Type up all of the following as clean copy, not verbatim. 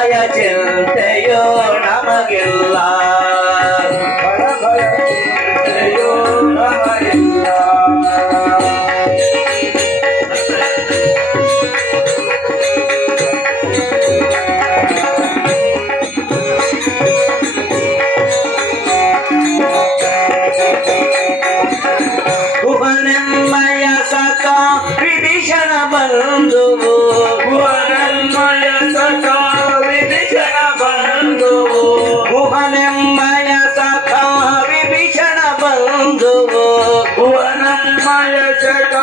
ಭಯ ಚಿಂತೆಯೋ ನಮಗಿಲ್ಲ ಚಿಂತೆಯೋ ನಮಗಿಲ್ಲ ಭುವನಮಯ ಸಖ ವಿಭೀಷಣ ಬಂಧುವು ಭುವನಮಯ ಸಖ ವಿಭೀಷಣ ಬಂಧುವು ಭುವನಮಯ ಸಖ ವಿಭೀಷಣ ಬಂಧುವು ಭುವನಮಯ ಸಖ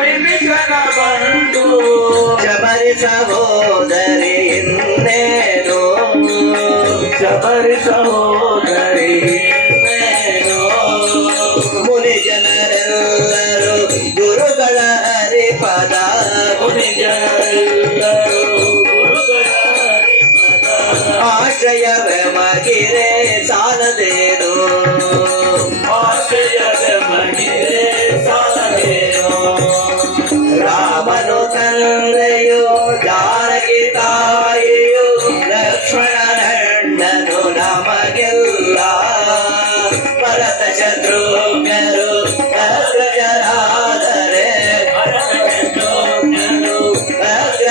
ವಿಭೀಷಣ ಬಂಧುವು ಶಬರಿ ಸಹೋದರಿ ಇನ್ನೇನು ಶಬರಿ ಸಹೋದರಿ ಮುನಿ ಜನರೆಲ್ಲರೂ ಗುರುಗಳ ಹರಿಪದ ಮುನಿ ಜನರೆಲ್ಲರೂ ಗುರುಗಳ ಹರಿಪದ ಆಶ್ರಯವೇ ಮಗಿರೆ ಸಾಲದೇನು ಆಶ್ರಯವೇ ಮಗಿರೆ ಸಾಲದೇನು ರಾಮನು ತಂದೆಯು ಜಾನಕಿ ತಾಯಿಯು ಲಕ್ಷ್ಮಣನಣ್ಣನು ನಮಗೆಲ್ಲ ಭರತ ಶತ್ರುಘ್ನರು ಅಗ್ರಜರಾದರೆ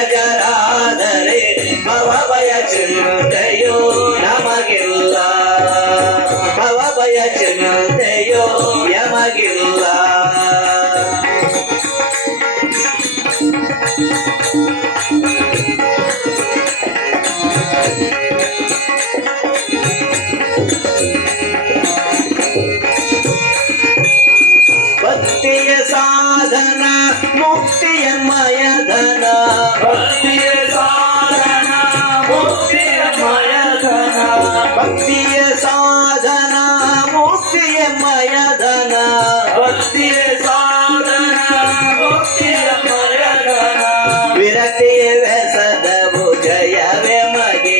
ಅಗ್ರಜರಾದರೆ ಭವಭಯ ಚಿಂತೆಯೋ ನಮಗಿಲ್ಲ ಭವಭಯ ಚಿಂತೆಯೋ ಯಮಗಿಲ್ಲ ಭಕ್ತಿಯ ಸಾಧನ ಮುಕ್ತಿಯ ಮಯಧನ ಭಕ್ತಿಯ ಸಾಧನ ಮುಕ್ತಿಯ ಮಯಧನ ಭಕ್ತಿಯ ಸಾಧನ ಮುಕ್ತಿಯ ಮಯಧನ ಭಕ್ತಿಯ ಸಾಧನ ಮುಕ್ತಿಯ ಮಯಧನ ವಿರಕ್ತಿಯ ವ್ಯಸನವು ಜಯವೇ ಮಗೆ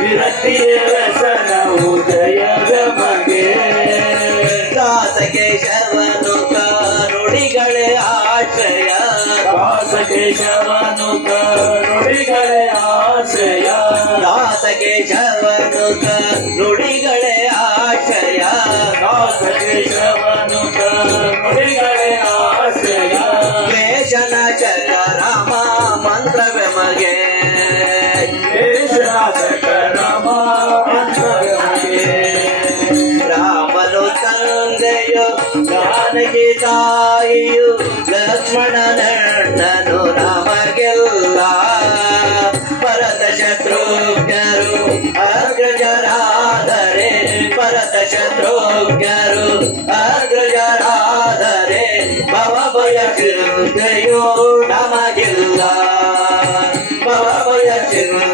ವಿರಕ್ತಿಯ ವ್ಯಸನವು ಜಯವೇ ಮಗೆ ದಾಸಕೇಶವನು ನುಡಿಗಳೇ ಆಶ್ರಯ ದಾಸಕೇಶವನು ನುಡಿಗಳೇ ಆಶ್ರಯ ದಾಸಕೇಶವನು ನುಡಿಗಳೇ ಆಶ್ರಯ ದಾಸಕೇಶವನು ನುಡಿಗಳೇ ಆಶ್ರಯ ಕ್ಲೇಶನಾಶಕ ರಾಮ ಮಂತ್ರವೇ ಮಗೆ ಕ್ಲೇಶನಾಶಕ ರಾಮ ಮಂತ್ರವೇ ಮಗೆ ರಾಮನು ತಂದೆಯು ಜಾನಕಿ ತಾಯಿಯು ಲಕ್ಷ್ಮಣನಣ್ಣನು ನಮಗೆಲ್ಲ ಭರತ ಶತ್ರುಘ್ನರು ಅಗ್ರಜರಾದರೆ ಭರತ ಶತ್ರುಘ್ನರು ಅಗ್ರಜರಾದರೆ ಭವಭಯ ಚಿಂತೆಯೋ ನಮಗಿಲ್ಲ ಭವಭಯ ಚಿಂತೆ